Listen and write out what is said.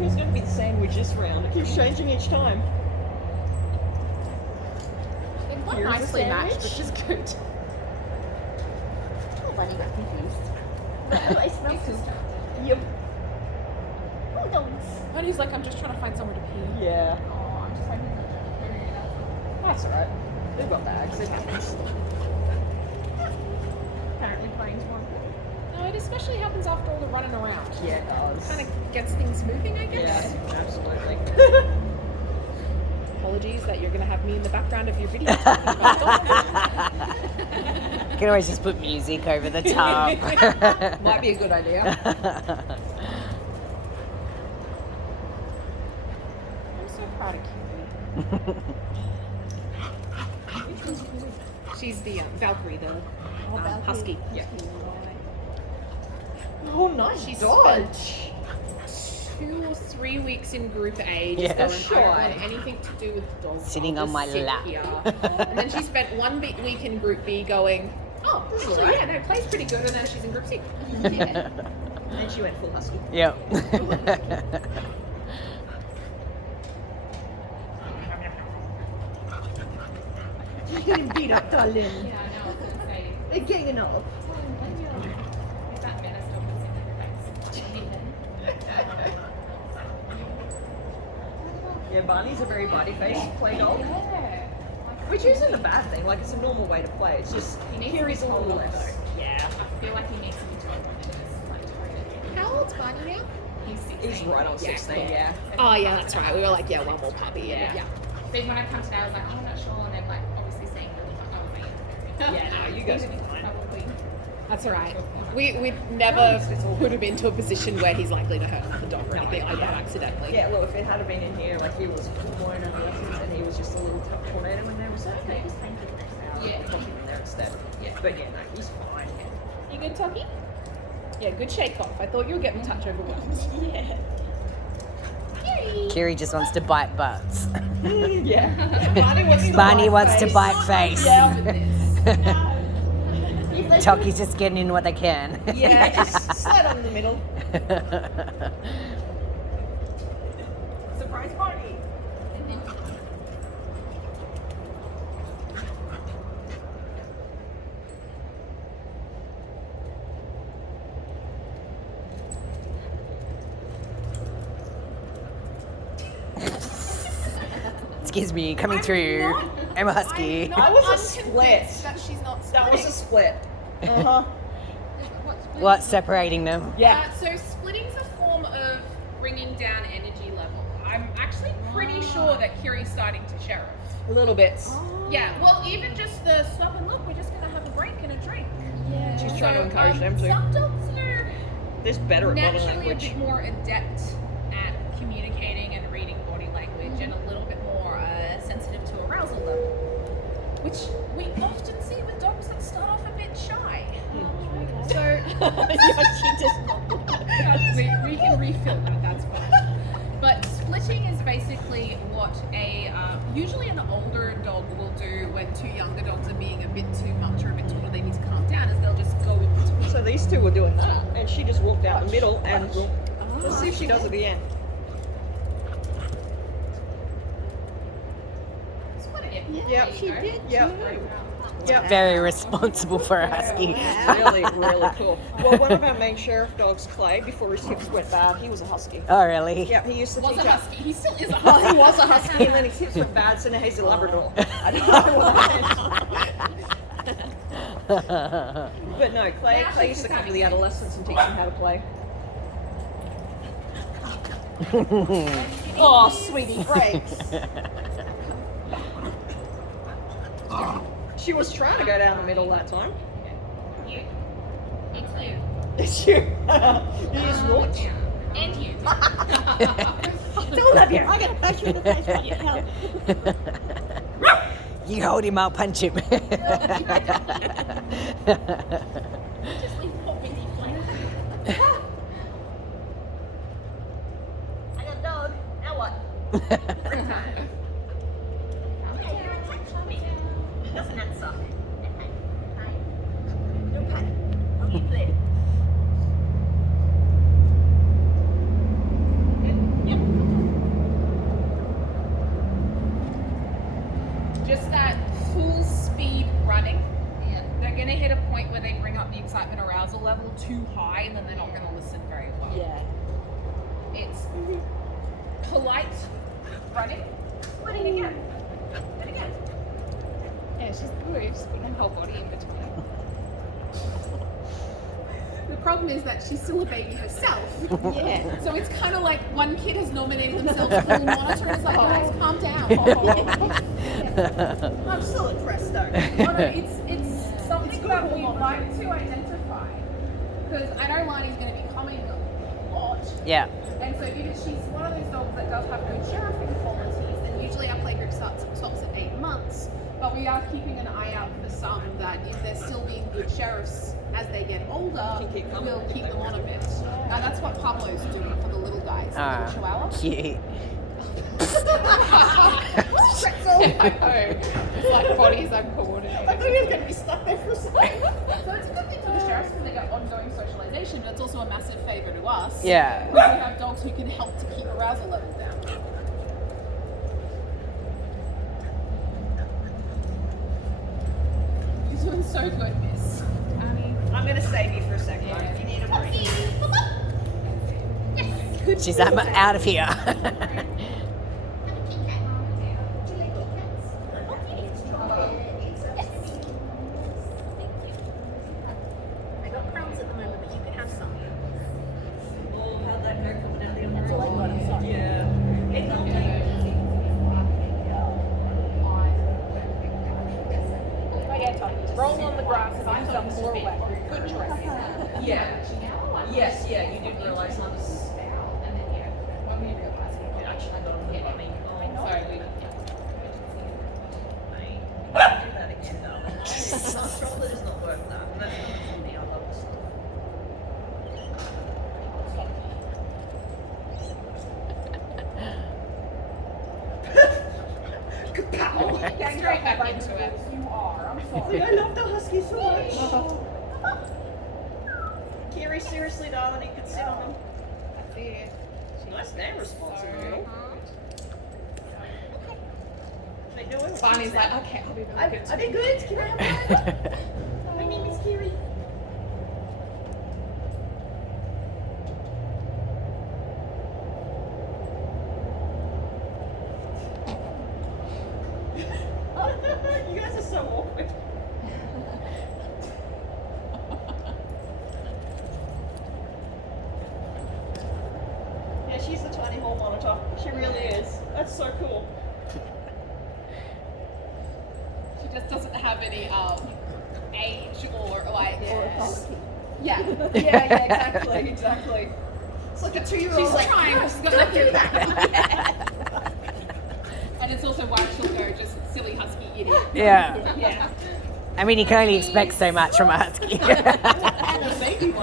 who's going to be the sandwich this round. It keeps changing each time. They're quite Here's a nicely matched, sandwich. which is good. Oh, Bunny got confused. I smell too. Yep. Oh, dogs. And he's like, I'm just trying to find somewhere to pee. Yeah. Oh, I'm just wondering if That's alright. They've got bags. It happens. apparently planes one. No, it especially happens after all the running around. Yeah, it does. Kind of gets things moving, I guess. Yeah, absolutely. Apologies that you're going to have me in the background of your video. talking about dogs. You can always just put music over the top. Might be a good idea. I'm so proud of Curie. She's the Valkyrie, the Valkyrie. husky. Yeah. Oh, nice She's dodge. 2 or 3 weeks in group A, Yeah. just going, I don't Shy. want anything to do with dogs. Sitting I'll on my just sit lap. here." And then she spent 1 week in group B going, oh, actually, alright. yeah, no, play's pretty good, and then she's in group C. Yeah. And she went full husky. Yep. You're getting beat up, darling. Yeah, I know, I was going to say. They're getting up. Is that menace still puts in your face? Yeah, Barney's a very bitey-faced play dog. Which isn't a bad thing. Like, it's a normal way to play. It's just, Kiri's a little less. Yeah. I feel like he needs to be told when it is like totally. How old's Barney now? He's 16. He's right on 16, yeah. Oh yeah, that's right. We were like, yeah, one more puppy. Yeah. Yeah. So when I come today, I was like, oh, I'm not sure, and then like obviously seeing them, I was like, Yeah, no, you guys will be fine. probably. That's all right. We'd never put him into a position where he's likely to hurt another dog or anything like that accidentally. Yeah, look, if it had been in here, like, he was full-blown adolescence and he was just a little tornado in there, was that okay? Just painted this out. Yeah, put him in there instead. Yeah, but yeah, no, he's fine. You good, Tuggy? Yeah, good shake off. I thought you were getting touch overwhelmed. Yeah. Kiri just wants to bite butts. Yeah. Barney wants to Barney bite wants to face. bite face. Toki's just getting in what they can. Yeah, just slide on the middle. Surprise party. Excuse me, coming through. I'm a husky. That was a split. That she's not That was a splitting. split. Uh-huh. What's separating them? Yeah. So splitting's a form of bringing down energy level. I'm actually pretty sure that Kiri's starting to sheriff. Little bits. Yeah, well, even just the stop and look, we're just going to have a break and a drink. Yeah. She's trying to encourage them to. Some dogs are This better at body naturally a language. bit more adept at communicating and reading body language and a little bit more sensitive to arousal level, which we often see with dogs that start off a bit shy. So Yeah, she just we can refill that, that's fine. But splitting is basically what a usually an older dog will do when 2 younger dogs are being a bit too much or a bit too much, they need to calm down, is they'll just go in between. So these two were doing that, and she just walked out the middle, and let's see if she does it again. Split it. Yep. She did. Yep. Yep. Very responsible for a husky. Really, really cool. Well, one of our main sheriff dogs, Clay, before his hips went bad, he was a husky. Oh, really? Yeah, he used to Was teach a us. husky. He still is a Oh, husky. he was a husky, and then his hips went bad, so now he's a Labrador. I don't know why. But no, Clay used to come to the adolescents and teach them how to play. Oh, sweetie, breaks. She was trying to go down the middle that time. You. It's you. It's you. You just walked. And you. Don't love you. I'm gonna punch you in the face right now. You hold him, I'll punch him. Just leave popping the flame. I got a dog. Now what? Doesn't answer. Hi. No panic. How do you play? Yep. polite running. Running again. And again. Yeah, she's putting her whole body in between. The problem is that she's still a baby herself. Yeah. So it's kind of like one kid has nominated themselves pool monitor and it's like, guys, calm down. I'm still impressed though. Oh, no, it's something that we like to identify. Because I know Lani's going to be coming a lot. Yeah. And so if she's one of those dogs that does have good sheriffing qualities, then usually our playgroup stops at 8 months. But we are keeping an eye out for some that if they're still being good sheriffs as they get older, we'll keep them on a bit. Now that's what Pablo's doing for the little guys, the little chihuahua. Cute. I know. It's like bodies uncoordinated. I thought he was going to be stuck there for a second. So it's a good thing for the sheriffs because they get ongoing socialization, but it's also a massive favour to us. Yeah. Because we have dogs who can help to keep arousal level down. You're doing so good, miss. I'm going to save you for a second. If you need a break. Yes. She's out of here. Have a Kit Kat. Do you like Kit Kats? Okay, it's chocolate. Yes. Thank you. I got crumbs at the moment, but you can have some. Oh, how'd that go coming out the other That's all I got, I'm sorry. Yeah. Roll on the grass and I'm some more wet. Good choice. Yeah. Yes, yeah, you didn't realise I was. And then, yeah, when we realised we Actually, I got on the bunny. Sorry, we I do that again, though. Controller does not work that. That's not for me. I love this stuff. Kapow! get straight back into it. You are, I'm sorry. I love the husky so much. Kiri, seriously, darling, you could sit on them. That's it. Nice name responsibility. They doing? Barney's like, okay, I'll be really good. Are they good? Can I have one? My name is Kiri. You guys are so awkward. Yeah, she's the tiny hall monitor. She really is. That's so cool. She just doesn't have any age or like yeah. Yeah, exactly. It's like a 2-year-old. She's trying. She's got nothing to that. And it's also why she'll go just silly husky idiot. Yeah. Yeah. I mean, you can only expect so much from a husky. And a baby one.